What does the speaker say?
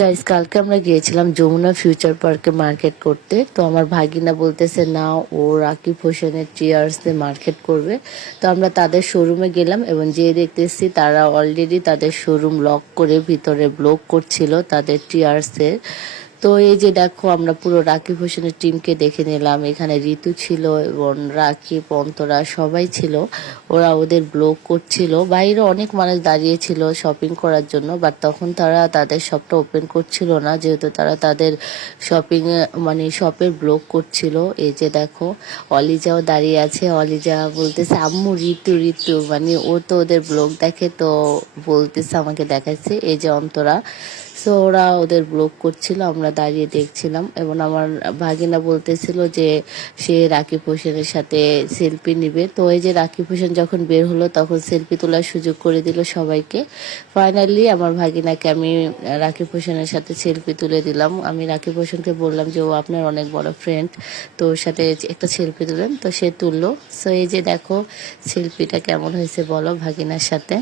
Guys, কালকে আমরা গিয়েছিলাম যমুনা ফিউচার পার্কে মার্কেট করতে। তো আমার ভাগিনা বলতেছে না, ও রাকিব হোসেনের চিয়ার্স দিয়ে মার্কেট করবে। তো আমরা তাদের শোরুমে গেলাম এবং যেয়ে দেখতেছি তারা অলরেডি তাদের শোরুম লক করে ভিতরে ব্লক করছিল তাদের চিয়ার্সের। তো এই যে দেখো, আমরা পুরো রাকিব হোসেনের টিমকে দেখে নিলাম। এখানে ঋতু ছিল এবং রাকিব, অন্তরা সবাই ছিল। ওরা ওদের ব্লগ করছিল। বাইরে অনেক মানুষ দাঁড়িয়ে ছিল শপিং করার জন্য, বাট তখন তারা তাদের শপটা ওপেন করছিল না, যেহেতু তারা তাদের শপিং মানে শপের ব্লগ করছিল। এই যে দেখো, অলিজাও দাঁড়িয়ে আছে। অলিজা বলতেছে আম্মু ঋতু ঋতু, মানে ও তো ওদের ব্লগ দেখে, তো বলতেছে আমাকে দেখাচ্ছে। এই যে অন্তরা, সো ওরা ওদের ব্লগ করছিল, আমরা দাঁড়িয়ে দেখছিলাম। এবং আমার ভাগিনা বলতেছিল যে সে রাকিব হোসেনের সাথে সেলফি নিবে। তো এই যে রাকিব হোসেন যখন বের হলো তখন সেলফি তোলার সুযোগ করে দিল সবাইকে। ফাইনালি আমার ভাগিনাকে আমি রাকিব হোসেনের সাথে সেলফি তুলে দিলাম। আমি রাকিব হোসেনকে বললাম যে ও আপনার অনেক বড় ফ্রেন্ড, তো ওর সাথে একটা সেলফি তুলেন। তো সে তুললো। সো এই যে দেখো সেলফিটা কেমন হয়েছে বলো ভাগিনার সাথে।